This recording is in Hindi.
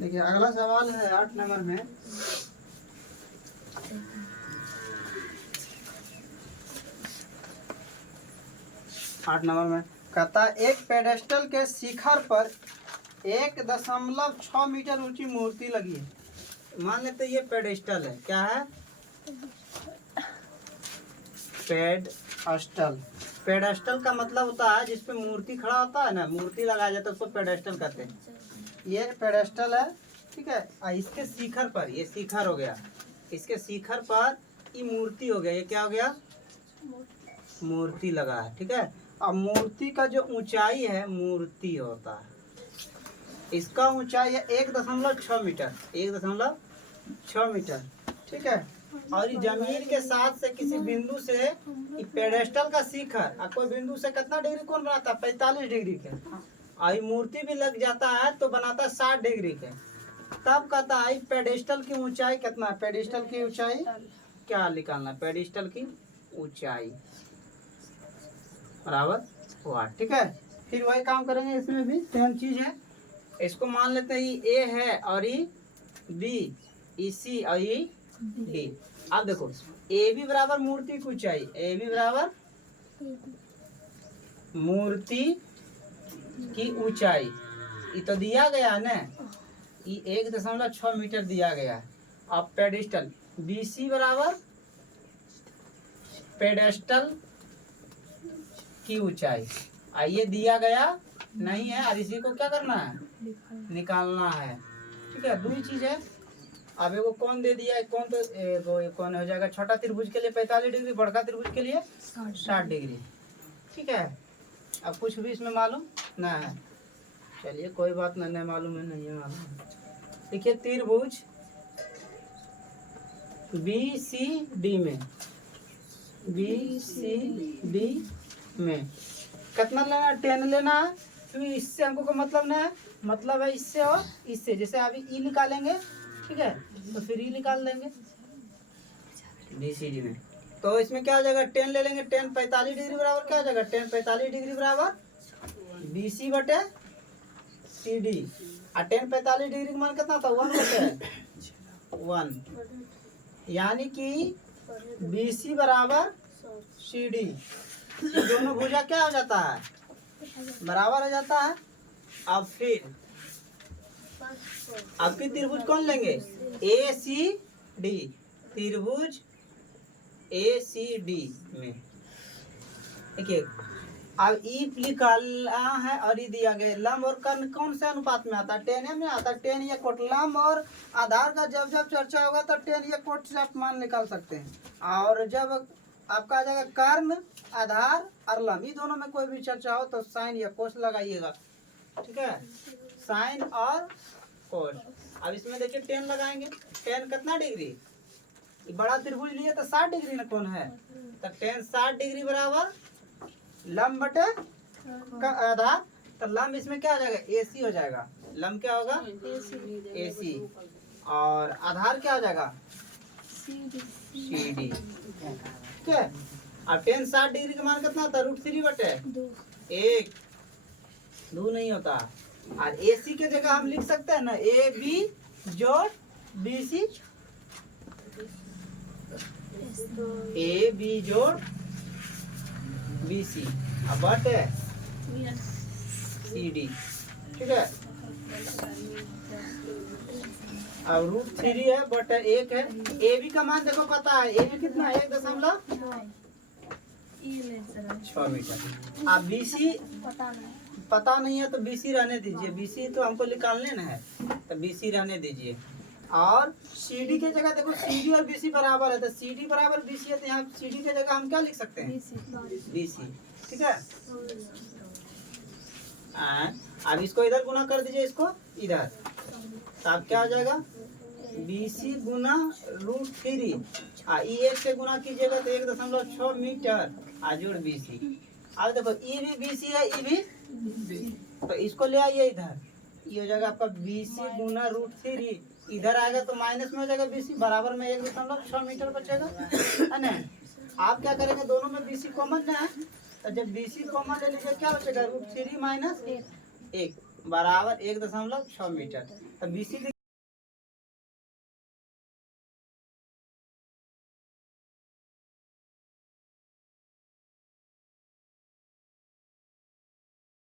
देखिए अगला सवाल है 8 नंबर में। आठ नंबर में कहता है एक पेडेस्टल के शिखर पर 1.6 मीटर ऊंची मूर्ति लगी है। मान लेते ये पेडेस्टल है। क्या है? पेडेस्टल। पेडेस्टल का मतलब होता है जिसपे मूर्ति खड़ा होता है ना, मूर्ति लगाया जाता है, उसको पेडेस्टल कहते हैं। ये पेडेस्टल है, ठीक है। इसके शिखर पर, ये शिखर हो गया, इसके शिखर पर ये मूर्ति हो गया। ये क्या हो गया? मूर्ति लगा है, ठीक है। अब मूर्ति का जो ऊंचाई है, मूर्ति होता है, इसका ऊंचाई है 1.6 मीटर, 1.6 मीटर, ठीक है। और ये जमीन के साथ से किसी बिंदु से पेडेस्टल का शिखर और कोई बिंदु से कितना डिग्री कोण बनाता है? 45 डिग्री के। और मूर्ति भी लग जाता है तो बनाता है 60 डिग्री के। तब कहता है पेडेस्टल की ऊंचाई कितना है? पेडेस्टल की ऊंचाई क्या निकालना? पेडेस्टल की ऊंचाई बराबर वाट, ठीक है। फिर वही काम करेंगे, इसमें भी सेम चीज है। इसको मान लेते हैं ये ए है और ये बी, ई सी और ये डी। अब देखो ए बी बराबर मूर्ति की ऊंचाई, ए बी बराबर मूर्ति की ऊंचाई, ये तो दिया गया है ना, ये 1.6 मीटर दिया गया है। अब पेडेस्टल बी सी बराबर पेडेस्टल की ऊंचाई, ये दिया गया नहीं है और इसी को क्या करना है? निकालना है, ठीक है। दो ही चीज है। अब एगो कौन दे दिया है, कौन तो कौन हो जाएगा? छोटा त्रिभुज के लिए 45 डिग्री, बड़का त्रिभुज के लिए 60 डिग्री, ठीक है। अब कुछ भी इसमें मालूम ना है, चलिए कोई बात नहीं मालूम है, नहीं है मालूम। देखिए त्रिभुज बी सी डी में, बी सी डी में कितना लेना है? 10 लेना है, क्योंकि इससे हमको को मतलब ना है, मतलब है इससे और इससे। जैसे अभी ई निकालेंगे, ठीक है, तो फिर ई निकाल लेंगे बी सी डी में। तो इसमें क्या हो जाएगा? 10 ले लेंगे, 10 45 डिग्री बराबर क्या हो जाएगा? 10 45 डिग्री बराबर बी सी बटे सी डी। और 10 45 डिग्री का मान कितना था? 1 बटे 1, यानी कि बी सी बराबर सी डी। दोनों भुजा क्या हो जाता है? बराबर हो जाता है। अब फिर आपकी त्रिभुज कौन लेंगे? ए सी डी, त्रिभुज ए सी डी में देखिए अब ई निकालना है और ई दिया गया। लंब और कर्ण कौन से अनुपात में आता है? 10 में आता है। 10 या कोट। लंब और आधार का जब जब चर्चा होगा तो 10 या कोट से आप मान निकाल सकते हैं। और जब आपका आ जाएगा कर्ण, आधार और लंब, ये दोनों में कोई भी चर्चा हो तो साइन या कोस लगाइएगा, ठीक है। साइन और कोस। अब इसमें देखिए 10 लगाएंगे, 10 कितना डिग्री? ये बड़ा त्रिभुज लिए तो 60 डिग्री ना कौन है, तो 10 60 डिग्री बराबर लंब बटे आधार। तो लंब इसमें क्या हो जाएगा? AC हो जाएगा। लंब क्या होगा? AC। और आधार क्या हो जाएगा? CD, ठीक है। अब 10 60 डिग्री का मान कितना होता है? √3 बटे 1, 2 नहीं होता। और AC के जगह हम लिख सकते हैं ना AB जोड़ BC, AB जोड़ BC अब बटे CD, ठीक है। अब √3 है बटे 1 है। AB का मान देखो पता है, AB कितना है? 1.6 मीटर। अब BC पता नहीं है तो BC रहने दीजिए, BC तो हमको निकालने ना है तो BC रहने दीजिए। और CD के जगह देखो CD और BC बराबर है, तो CD बराबर BC है, तो यहाँ CD के जगह हम क्या लिख सकते हैं? BC, ठीक है। अब इसको इधर गुना कर दीजिए, इसको इधर, तो अब क्या हो जाएगा? BC गुना √3। ये 1 से गुना कीजिएगा तो 1.6 मीटर जोड़ BC। अब देखो ई भी BC है, ई भी तो इसको ले आइए इधर, ये हो जाएगा आपका BC गुना √3। इधर आएगा तो माइनस में हो जाएगा BC, बराबर में 1.6 मीटर बचेगा, है ना। आप क्या करेंगे? दोनों में BC कॉमन है, तो जब BC कॉमन ले लीजिए क्या बचेगा? √3 - 1, बराबर 1.6 मीटर। अब BC